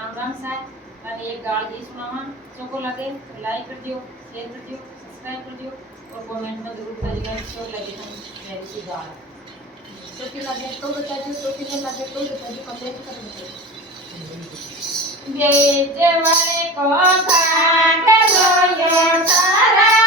राम राम साहब અને એક ગાળ દી સુનાવા ચોકો લાગે તો લાઈક કરજો શેર કરજો સબસ્ક્રાઇબ કરજો और कमेंट में जरूर बताइएगा क्यों लगे हम मेरी सी गाल तो कि लगे तो बताइए तो कि नहीं लगे तो बताइए कमेंट करके ये जवाने को भाग लो यो तारा